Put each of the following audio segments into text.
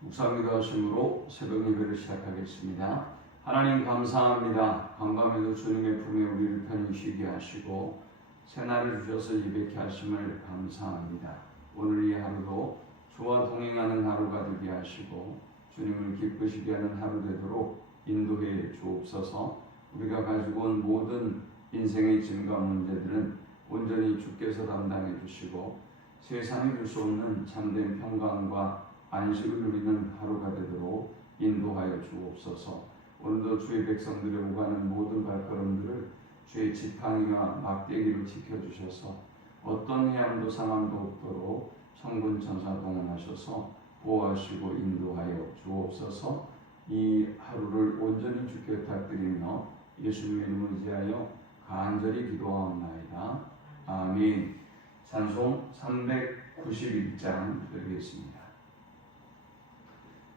묵상기도 하심으로 새벽 예배를 시작하겠습니다. 하나님 감사합니다. 간밤에도 주님의 품에 우리를 편히 쉬게 하시고 새날을 주셔서 예배케 하심을 감사합니다. 오늘 이 하루도 주와 동행하는 하루가 되게 하시고 주님을 기쁘시게 하는 하루 되도록 인도해 주옵소서. 우리가 가지고 온 모든 인생의 짐과 문제들은 온전히 주께서 담당해 주시고 세상이 줄 수 없는 참된 평강과 안식을 누리는 하루가 되도록 인도하여 주옵소서. 오늘도 주의 백성들의 오가는 모든 발걸음들을 주의 지팡이와 막대기로 지켜주셔서 어떤 해함도 상함도 없도록 성군 천사 동원하셔서 보호하시고 인도하여 주옵소서. 이 하루를 온전히 주께 부탁드리며 예수님의 이름을 의지하여 간절히 기도하옵나이다. 아멘. 찬송 391장 드리겠습니다.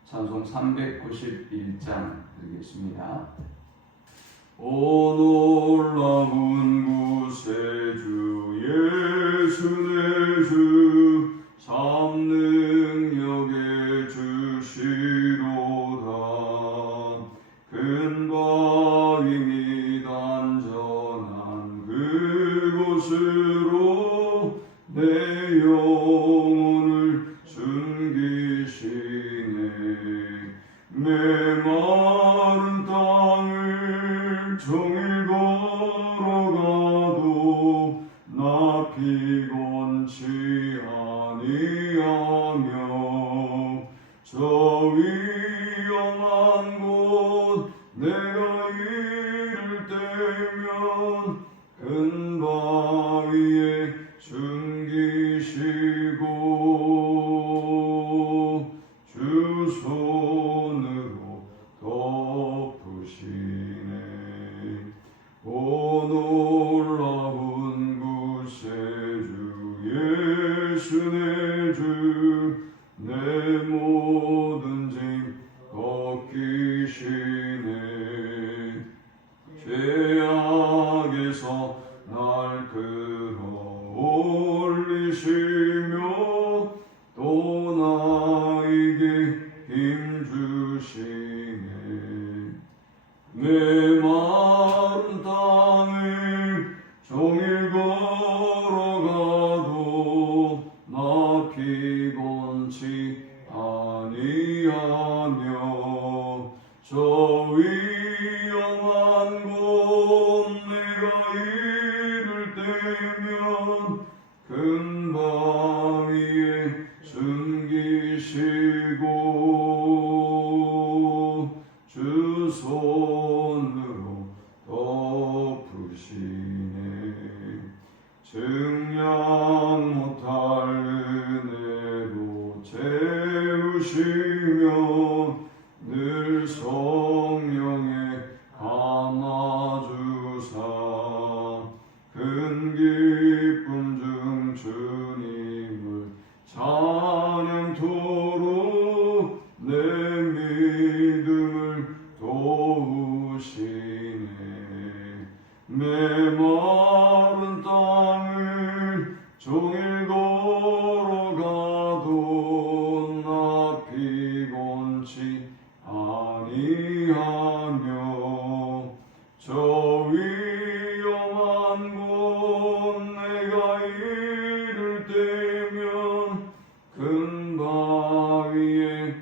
찬송 391장 드리겠습니다. 오 놀라운 구세주 예수 내 주 참 능력의 주시로다. 큰 바위 및 안전한 그곳으로 내 영혼을 숨기시네. 메마른 땅을 종일 걸어가도 나 피곤치 아니하며 저 위험한 곳 내가 이를 때면 큰 바위에 숨기시고 주 손으로 덮으시네. 오 놀라운 구세주 예수 내 주 내 모든 짐 벗기시네. 죄악에서 날 끌어올리시며 또 나에게 힘 주시네. 메마른 땅을 종일 걸어가도 나 피곤치 아니하며 저 위험한 곳 내가 이를 때면 큰 바위에 숨기시고 주 손으로 덮으시네. 증량 못할 은혜로 채우시며 늘 성령에 감아주사 큰 기쁨 중 주님을 찬양토록 내 믿음을 도우시네. 메마른 땅을 종일 걸어가도 나 피곤치 아니하며 저 위험한 곳 내가 이를 때면 큰 바위에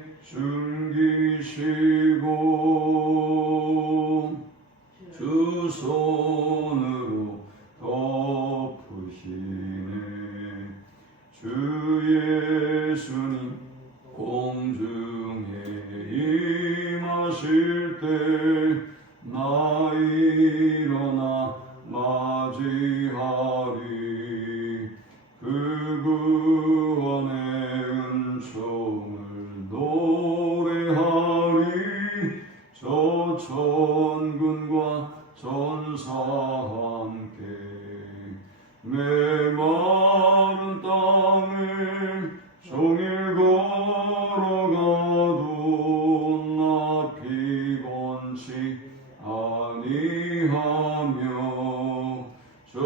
숨기시고 주 손으로 덮으시네. 주 예수님 공중에 임하실 때 나 일어나 맞이하리. 그 구원의 은총을 노래하리. 저 천군과 전사 함께 메마른 땅을 종일 걸어가도 나 피곤치 아니하며 저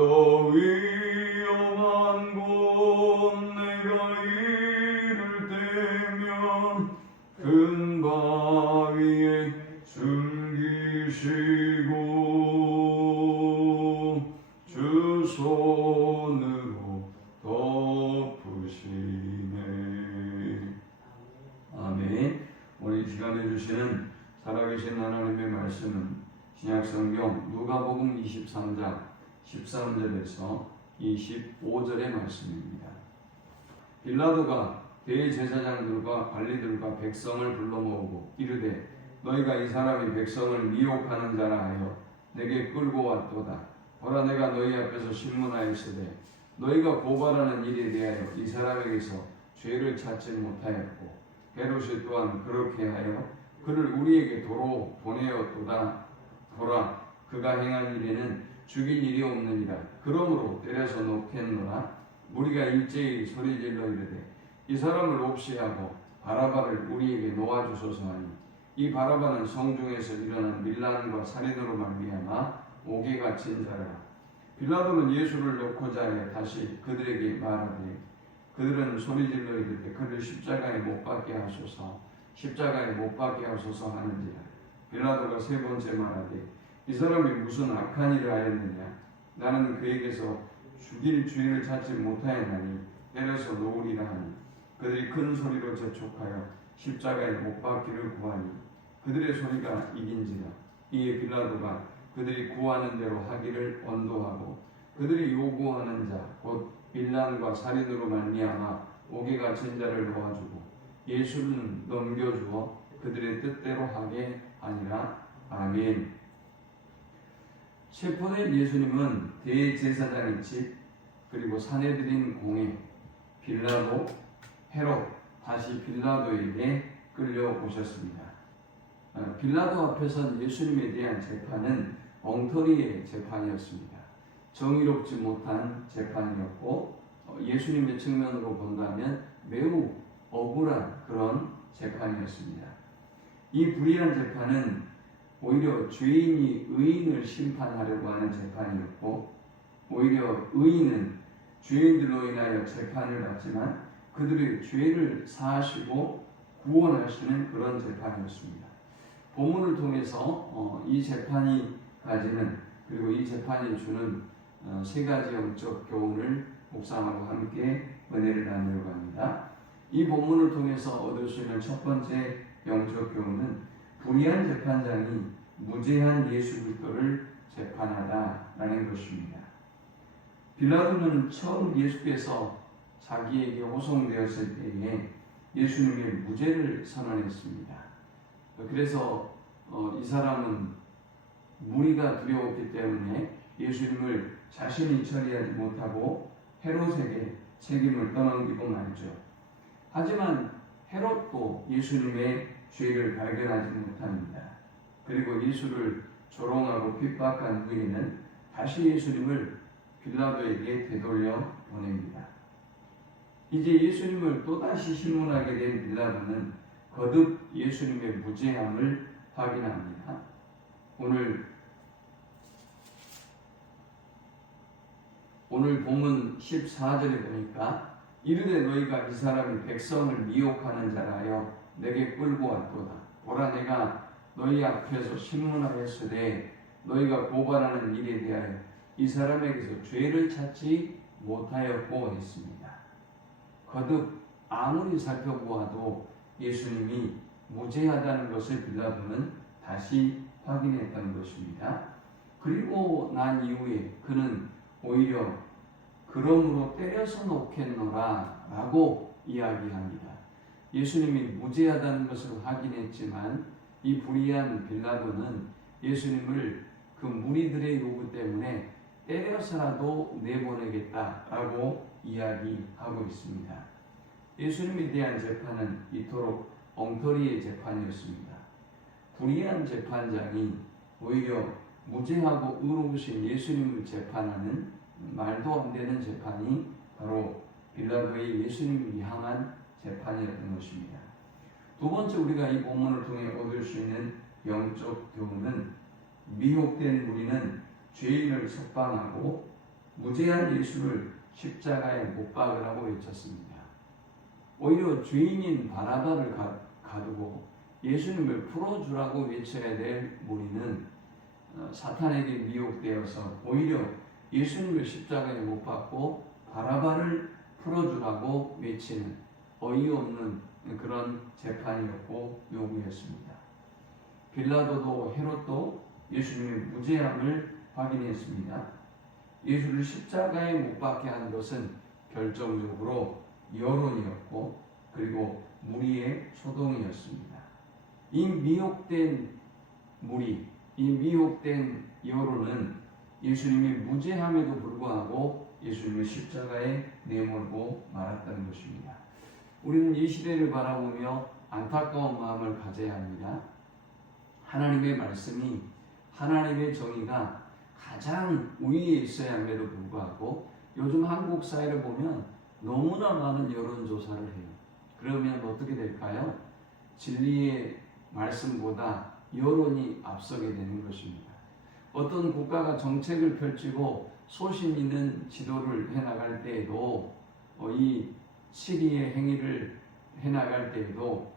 위험한 곳 내가 이를 때면 큰 바위에 숨기시고 주 손으로 덮으시네. 아멘. 오늘 이 시간에 주시는 살아계신 하나님의 말씀은 신약성경 누가복음 23장 13절에서 25절의 말씀입니다. 빌라도가 대제사장들과 관리들과 백성을 불러 모으고 이르되 너희가 이 사람이 백성을 미혹하는 자라 하여 내게 끌고 왔도다. 보라, 내가 너희 앞에서 신문하였으되 너희가 고발하는 일에 대하여 이 사람에게서 죄를 찾지 못하였고 헤롯이 또한 그렇게 하여 그를 우리에게 도로 보내었도다. 보라, 그가 행한 일에는 죽일 일이 없느니라. 그러므로 때려서 놓겠노라. 우리가 일제히 소리질러 이르되 이 사람을 옵시하고 바라바를 우리에게 놓아주소서 하니 이 바라바는 성중에서 일어난 밀란과 살인으로 말미암아 옥에 갇힌 자라. 빌라도는 예수를 놓고자 해 다시 그들에게 말하되 그들은 소리질러 이르되 그를 십자가에 못 박게 하소서, 십자가에 못 박게 하소서 하는지라. 빌라도가 세 번째 말하되 이 사람이 무슨 악한 일을 하였느냐. 나는 그에게서 죽일 죄를 찾지 못하였나니 때려서 놓으리라 하니 그들이 큰 소리로 재촉하여 십자가에 못 박기를 구하니 그들의 소리가 이긴지라. 이에 빌라도가 그들이 구하는 대로 하기를 언도하고 그들이 요구하는 자 곧 밀란과 살인으로 말미암아 옥에 갇힌 자를 놓아주고 예수는 넘겨주어 그들의 뜻대로 하게 하니라. 아멘. 체포된 예수님은 대제사장의 집, 그리고 사내들인 공회, 빌라도, 헤롯, 다시 빌라도에게 끌려오셨습니다. 빌라도 앞에선 예수님에 대한 재판은 엉터리의 재판이었습니다. 정의롭지 못한 재판이었고 예수님의 측면으로 본다면 매우 억울한 그런 재판이었습니다. 이 불의한 재판은 오히려 죄인이 의인을 심판하려고 하는 재판이었고 오히려 의인은 죄인들로 인하여 재판을 받지만 그들의 죄를 사하시고 구원하시는 그런 재판이었습니다. 본문을 통해서 이 재판이 가지는 그리고 이 재판이 주는 세 가지 영적 교훈을 묵상하고 함께 은혜를 나누려고 합니다. 이 본문을 통해서 얻을 수 있는 첫 번째 영적 교훈은 불의한 재판장이 무죄한 예수 그리스도를 재판하다라는 것입니다. 빌라도는 처음 예수께서 자기에게 호송되었을 때에 예수님의 무죄를 선언했습니다. 그래서 이 사람은 무리가 두려웠기 때문에 예수님을 자신이 처리하지 못하고 헤롯에게 책임을 떠넘기고 말죠. 하지만 헤롯도 예수님의 죄를 발견하지 못합니다. 그리고 예수를 조롱하고 핍박한 후에는 다시 예수님을 빌라도에게 되돌려 보냅니다. 이제 예수님을 또다시 신문하게 된 빌라도는 거듭 예수님의 무죄함을 확인합니다. 오늘 본문 14절에 보니까 이르되 너희가 이 사람이 백성을 미혹하는 자라 하여 내게 끌고 왔도다. 보라, 내가 너희 앞에서 신문하였으되 너희가 고발하는 일에 대하여 이 사람에게서 죄를 찾지 못하였고 했습니다. 거듭 아무리 살펴보아도 예수님이 무죄하다는 것을 빌라도는 다시 확인했다는 것입니다. 그리고 난 이후에 그는 오히려 그러므로 때려서 놓겠노라 라고 이야기합니다. 예수님이 무죄하다는 것을 확인했지만 이 불의한 빌라도는 예수님을 그 무리들의 요구 때문에 때려서라도 내보내겠다라고 이야기하고 있습니다. 예수님에 대한 재판은 이토록 엉터리의 재판이었습니다. 불의한 재판장이 오히려 무죄하고 의로우신 예수님을 재판하는 말도 안 되는 재판이 바로 빌라도의 예수님을 향한 재판이었던 것입니다. 두 번째, 우리가 이 본문을 통해 얻을 수 있는 영적 교훈은 미혹된 무리는 죄인을 석방하고 무죄한 예수를 십자가에 못 박으라고 외쳤습니다. 오히려 죄인인 바라바를 가두고 예수님을 풀어주라고 외쳐야 될 무리는 사탄에게 미혹되어서 오히려 예수님을 십자가에 못 박고 바라바를 풀어주라고 외치는 어이없는 그런 재판이었고 요구였습니다. 빌라도도 헤롯도 예수님의 무죄함을 확인했습니다. 예수를 십자가에 못 박게 한 것은 결정적으로 여론이었고 그리고 무리의 소동이었습니다. 이 미혹된 무리, 이 미혹된 여론은 예수님이 무죄함에도 불구하고 예수님을 십자가에 내몰고 말았다는 것입니다. 우리는 이 시대를 바라보며 안타까운 마음을 가져야 합니다. 하나님의 말씀이, 하나님의 정의가 가장 우위에 있어야 함에도 불구하고 요즘 한국 사회를 보면 너무나 많은 여론조사를 해요. 그러면 어떻게 될까요? 진리의 말씀보다 여론이 앞서게 되는 것입니다. 어떤 국가가 정책을 펼치고 소신 있는 지도를 해나갈 때에도 이 시리의 행위를 해나갈 때에도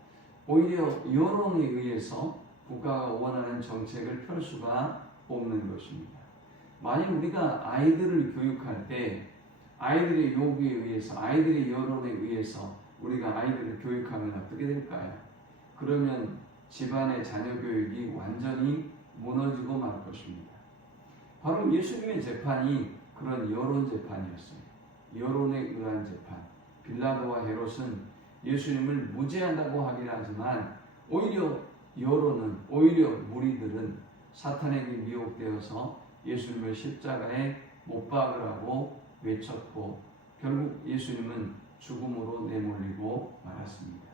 오히려 여론에 의해서 국가가 원하는 정책을 펼 수가 없는 것입니다. 만약 우리가 아이들을 교육할 때 아이들의 요구에 의해서, 아이들의 여론에 의해서 우리가 아이들을 교육하면 어떻게 될까요? 그러면 집안의 자녀 교육이 완전히 무너지고 말 것입니다. 바로 예수님의 재판이 그런 여론 재판이었어요. 여론에 의한 재판. 빌라도와 헤롯은 예수님을 무죄한다고 하긴 하지만 오히려 여론은, 오히려 무리들은 사탄에게 미혹되어서 예수님을 십자가에 못 박으라고 외쳤고 결국 예수님은 죽음으로 내몰리고 말았습니다.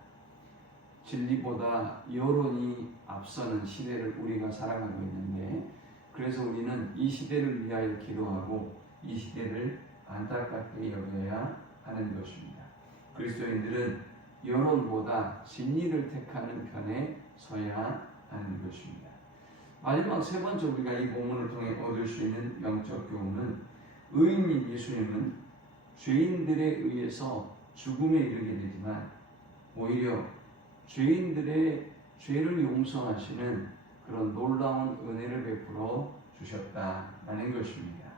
진리보다 여론이 앞서는 시대를 우리가 살아가고 있는데 그래서 우리는 이 시대를 위하여 기도하고 이 시대를 안타깝게 여겨야 하는 것입니다. 그리스도인들은 여론보다 진리를 택하는 편에 서야 하는 것입니다. 마지막 세 번째 우리가 이 본문을 통해 얻을 수 있는 영적 교훈은 의인인 예수님은 죄인들에 의해서 죽음에 이르게 되지만 오히려 죄인들의 죄를 용서하시는 그런 놀라운 은혜를 베풀어 주셨다라는 것입니다.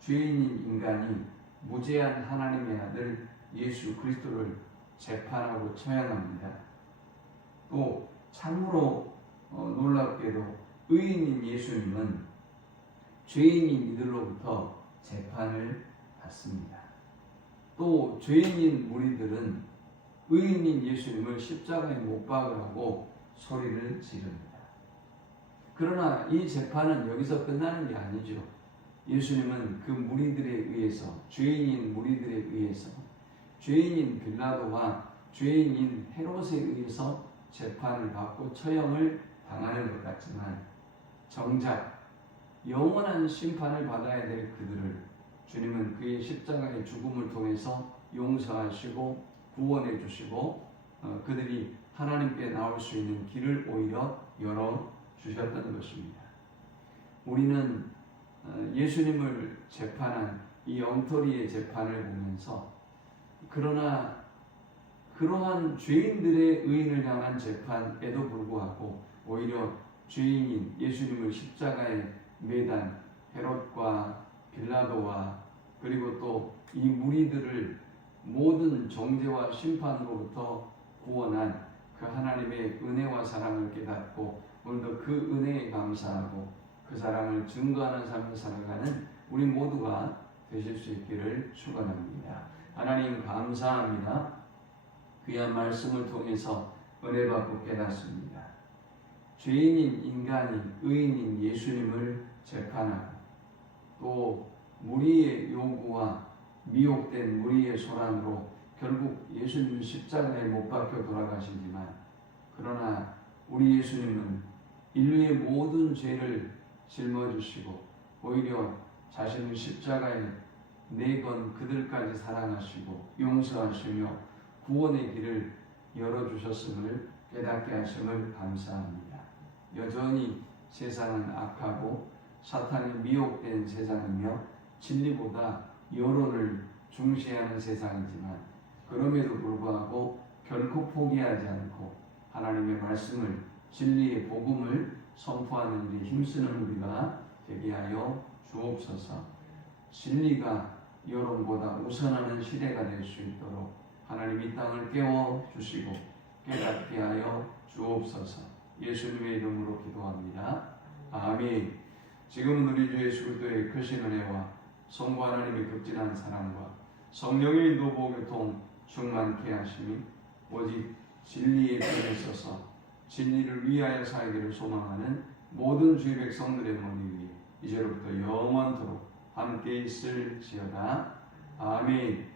죄인인 인간이 무죄한 하나님의 아들 예수 그리스도를 재판하고 처형합니다. 또 참으로 놀랍게도 의인인 예수님은 죄인인 이들로부터 재판을 받습니다. 또 죄인인 무리들은 의인인 예수님을 십자가에 못 박으라고 소리를 지릅니다. 그러나 이 재판은 여기서 끝나는 게 아니죠. 예수님은 그 무리들에 의해서, 죄인인 무리들에 의해서, 죄인인 빌라도와 죄인인 헤롯에 의해서 재판을 받고 처형을 당하는 것 같지만 정작 영원한 심판을 받아야 될 그들을 주님은 그의 십자가의 죽음을 통해서 용서하시고 구원해 주시고 그들이 하나님께 나올 수 있는 길을 오히려 열어주셨던 것입니다. 우리는 예수님을 재판한 이 엉터리의 재판을 보면서 그러나 그러한 죄인들의 의인을 향한 재판에도 불구하고 오히려 죄인인 예수님을 십자가에 매단 헤롯과 빌라도와 그리고 또 이 무리들을 모든 정죄와 심판으로부터 구원한 그 하나님의 은혜와 사랑을 깨닫고 오늘도 그 은혜에 감사하고 그 사랑을 증거하는 삶을 살아가는 우리 모두가 되실 수 있기를 축원합니다. 하나님 감사합니다. 귀한 말씀을 통해서 은혜 받고 깨닫습니다. 죄인인 인간이 의인인 예수님을 재판하고 또 무리의 요구와 미혹된 무리의 소란으로 결국 예수님은 십자가에 못 박혀 돌아가시지만 그러나 우리 예수님은 인류의 모든 죄를 짊어지시고 오히려 자신을 십자가에 내건 그들까지 사랑하시고 용서하시며 구원의 길을 열어주셨음을 깨닫게 하심을 감사합니다. 여전히 세상은 악하고 사탄이 미혹된 세상이며 진리보다 여론을 중시하는 세상이지만 그럼에도 불구하고 결코 포기하지 않고 하나님의 말씀을 진리의 복음을 선포하는 데 힘쓰는 우리가 되게 하여 주옵소서. 진리가 여론보다 우선하는 시대가 될 수 있도록 하나님 이 땅을 깨워 주시고 깨닫게 하여 주옵소서. 예수님의 이름으로 기도합니다. 아멘. 지금은 우리 주 예수 그리스도의 크신 은혜와 성부 하나님의 극진한 사랑과 성령의 인도 교통 충만케 하심이 오직 진리의 편에 서서 진리를 위하여 살기를 소망하는 모든 주의 백성들의 머리 위에 이제로부터 영원토록 함께 있을지어다. 아멘.